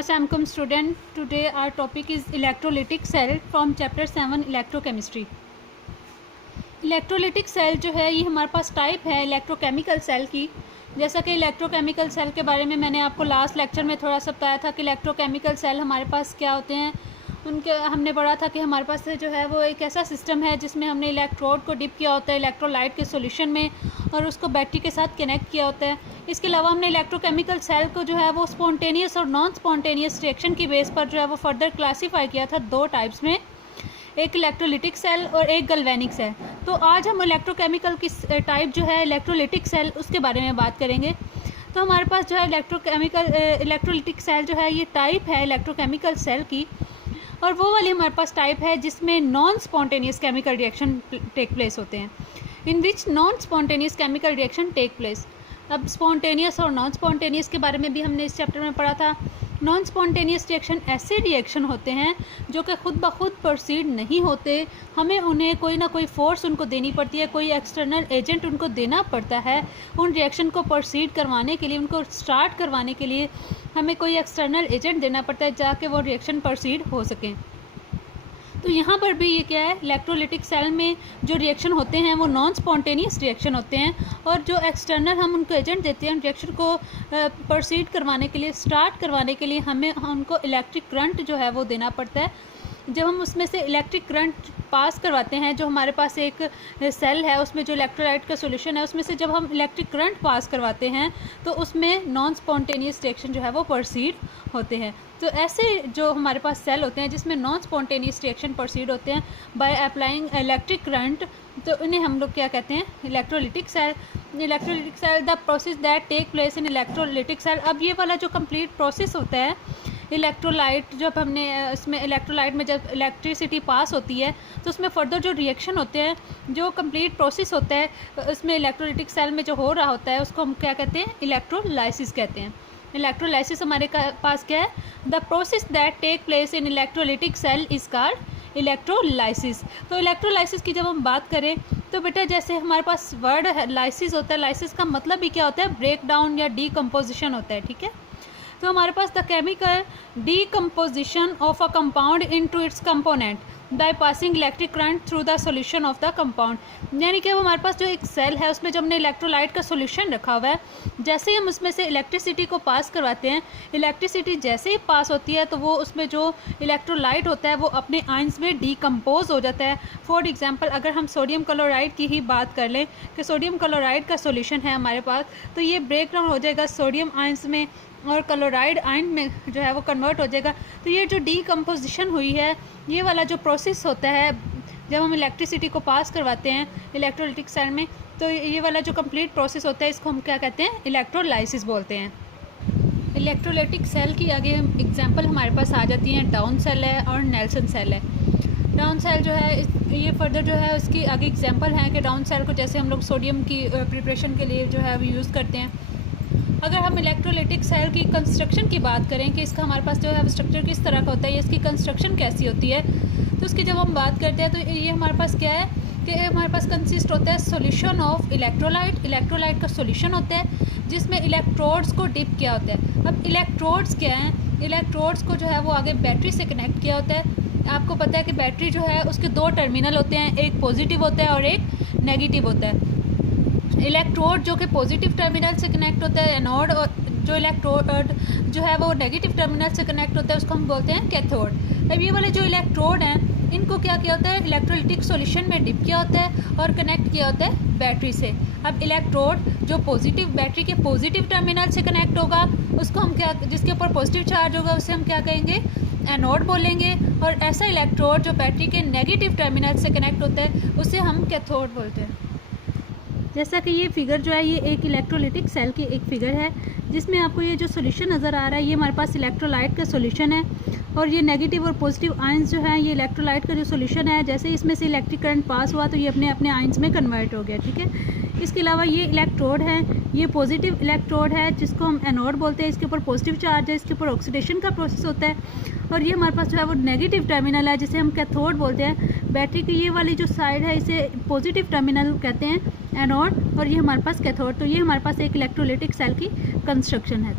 Assalamualaikum student. Today our topic is electrolytic cell from chapter 7 electrochemistry. Electrolytic cell जो है ये हमारे पास टाइप है इलेक्ट्रोकेमिकल सेल की। जैसा कि इलेक्ट्रोकेमिकल सेल के बारे में मैंने आपको लास्ट लेक्चर में थोड़ा सा बताया था कि इलेक्ट्रोकेमिकल सेल हमारे पास क्या होते हैं। उनके हमने पढ़ा था कि हमारे पास जो है वो एक ऐसा सिस्टम है जिसमें हमने इलेक्ट्रोड को डिप किया होता है इलेक्ट्रोलाइट के सॉल्यूशन में और उसको बैटरी के साथ कनेक्ट किया होता है। इसके अलावा हमने इलेक्ट्रोकेमिकल सेल को जो है वो स्पॉन्टेनियस और नॉन स्पॉन्टेनियस रिएक्शन की बेस पर जो है वो फर्दर क्लासीफाई किया था दो टाइप्स में, एक इलेक्ट्रोलिटिक सेल और एक गैल्वेनिक सेल। तो आज हम इलेक्ट्रोकेमिकल की टाइप जो है इलेक्ट्रोलिटिक सेल उसके बारे में बात करेंगे। तो हमारे पास जो है इलेक्ट्रोलिटिक सेल जो है ये टाइप है इलेक्ट्रोकेमिकल सेल की, और वो वाली हमारे पास टाइप है जिसमें non spontaneous chemical reaction take place होते हैं, in which non spontaneous chemical reaction take place. अब स्पॉन्टेनियस और नॉन स्पॉन्टेनियस के बारे में भी हमने इस चैप्टर में पढ़ा था। नॉन स्पॉन्टेनियस रिएक्शन ऐसे रिएक्शन होते हैं जो कि खुद ब खुद प्रोसीड नहीं होते, हमें उन्हें कोई ना कोई फोर्स उनको देनी पड़ती है, कोई एक्सटर्नल एजेंट उनको देना पड़ता है। उन रिएक्शन को प्रोसीड करवाने के लिए, उनको स्टार्ट करवाने के लिए हमें कोई एक्सटर्नल एजेंट देना पड़ता है जाके वो रिएक्शन प्रोसीड हो सकें। तो यहाँ पर भी ये क्या है, इलेक्ट्रोलिटिक सेल में जो रिएक्शन होते हैं वो नॉन स्पॉन्टेनियस रिएक्शन होते हैं, और जो एक्सटर्नल हम उनको एजेंट देते हैं रिएक्शन को प्रोसीड करवाने के लिए, स्टार्ट करवाने के लिए हमें उनको इलेक्ट्रिक करंट जो है वो देना पड़ता है। जब हम उसमें से इलेक्ट्रिक करंट पास करवाते हैं, जो हमारे पास एक सेल है उसमें जो इलेक्ट्रोलाइट का सॉल्यूशन है उसमें से जब हम इलेक्ट्रिक करंट पास करवाते हैं तो उसमें नॉन स्पॉन्टेनियस रिएक्शन जो है वो प्रोसीड होते हैं। तो ऐसे जो हमारे पास सेल होते हैं जिसमें नॉन स्पॉन्टेनियस रिएक्शन प्रोसीड होते हैं बाय अप्लाइंग इलेक्ट्रिक करंट, तो उन्हें हम लोग क्या कहते हैं, electrolytic cell. Electrolytic cell the process that take place in electrolytic cell. अब ये वाला जो कंप्लीट प्रोसेस होता है इलेक्ट्रोलाइट, जब हमने इसमें इलेक्ट्रोलाइट में जब इलेक्ट्रिसिटी पास होती है तो उसमें फर्दर जो रिएक्शन होते हैं, जो कंप्लीट प्रोसेस होता है उसमें इलेक्ट्रोलिटिक सेल में जो हो रहा होता है उसको हम क्या कहते हैं, इलेक्ट्रोलाइसिस कहते हैं। इलेक्ट्रोलाइसिस हमारे पास क्या है, the process that take place in electrolytic cell is called electrolysis. तो इलेक्ट्रोलाइसिस की जब हम बात करें तो बेटा जैसे हमारे पास वर्ड लाइसिस होता है, लाइसिस का मतलब भी क्या होता है, ब्रेक डाउन या डीकम्पोजिशन होता है, ठीक है। तो हमारे पास the chemical decomposition of a compound into its component by passing electric current through the solution of the compound. यानी कि हमारे पास जो एक सेल है उसमें जब हमने इलेक्ट्रोलाइट का सॉल्यूशन रखा हुआ है, जैसे ही हम उसमें से इलेक्ट्रिसिटी को पास करवाते हैं, इलेक्ट्रिसिटी जैसे ही पास होती है तो वो उसमें जो इलेक्ट्रोलाइट होता है वो अपने आयंस में डीकम्पोज हो जाता है। फॉर एग्जांपल अगर हम सोडियम क्लोराइड की ही बात कर लें कि सोडियम क्लोराइड का सॉल्यूशन है हमारे पास, तो ये ब्रेक डाउन हो जाएगा सोडियम आयंस में और क्लोराइड आयन में जो है वो कन्वर्ट हो जाएगा। तो ये जो डीकम्पोजिशन हुई है, ये वाला जो प्रोसेस होता है जब हम इलेक्ट्रिसिटी को पास करवाते हैं इलेक्ट्रोलिटिक सेल में, तो ये वाला जो कंप्लीट प्रोसेस होता है इसको हम क्या कहते हैं, इलेक्ट्रोलाइसिस बोलते हैं। इलेक्ट्रोलिटिक सेल की आगे एग्जांपल हमारे पास आ जाती हैं, डाउन सेल है और नेल्सन सेल है। डाउन सेल जो है ये फर्दर जो है उसकी आगे एग्जांपल हैं कि डाउन सेल को जैसे हम लोग सोडियम की प्रिपरेशन के लिए जो है वो यूज़ करते हैं। अगर हम इलेक्ट्रोलिटिक सेल की कंस्ट्रक्शन की बात करें कि इसका हमारे पास जो है स्ट्रक्चर किस तरह का होता है, इसकी कंस्ट्रक्शन कैसी होती है, तो उसकी जब हम बात करते हैं तो ये हमारे पास क्या है कि हमारे पास कंसिस्ट होता है सॉल्यूशन ऑफ इलेक्ट्रोलाइट। इलेक्ट्रोलाइट का सॉल्यूशन होता है जिसमें इलेक्ट्रोड्स को डिप किया होता है। अब इलेक्ट्रोड्स क्या हैं, इलेक्ट्रोड्स को जो है वो आगे बैटरी से कनेक्ट किया होता है। आपको पता है कि बैटरी जो है उसके दो टर्मिनल होते हैं, एक पॉजिटिव होता है और एक नेगेटिव होता है। इलेक्ट्रोड जो कि पॉजिटिव टर्मिनल से कनेक्ट होता है एनोड, और जो इलेक्ट्रोड जो है वो नेगेटिव टर्मिनल से कनेक्ट होता है उसको हम बोलते हैं कैथोड। अब ये वाले जो इलेक्ट्रोड हैं इनको क्या किया होता है, इलेक्ट्रोलिटिक सॉल्यूशन में डिप किया होता है और कनेक्ट किया होता है बैटरी से। अब इलेक्ट्रोड जो पॉजिटिव बैटरी के पॉजिटिव टर्मिनल से कनेक्ट होगा उसको हम क्या, जिसके ऊपर पॉजिटिव चार्ज होगा उसे हम क्या कहेंगे, एनोड बोलेंगे, और ऐसा इलेक्ट्रोड जो बैटरी के नेगेटिव टर्मिनल से कनेक्ट होता है उसे हम कैथोड बोलते हैं। जैसा कि ये फिगर जो है ये एक इलेक्ट्रोलिटिक सेल की एक फिगर है जिसमें आपको ये जो सॉल्यूशन नज़र आ रहा है ये हमारे पास इलेक्ट्रोलाइट का सॉल्यूशन है, और ये नेगेटिव और पॉजिटिव आयंस जो हैं ये इलेक्ट्रोलाइट का जो सॉल्यूशन है, जैसे इसमें से इलेक्ट्रिक करंट पास हुआ तो ये अपने अपने आयंस में कन्वर्ट हो गया, ठीक है। इसके अलावा ये इलेक्ट्रोड है, ये पॉजिटिव इलेक्ट्रोड है जिसको हम एनोड बोलते हैं, इसके ऊपर पॉजिटिव चार्ज है, इसके ऊपर ऑक्सीडेशन का प्रोसेस होता है, और ये हमारे पास जो है वो नेगेटिव टर्मिनल है जिसे हम कैथोड बोलते हैं। बैटरी की ये वाली जो साइड है इसे पॉजिटिव टर्मिनल कहते हैं, एनोड, और ये हमारे पास कैथोड। तो ये हमारे पास एक इलेक्ट्रोलिटिक सेल की कंस्ट्रक्शन है।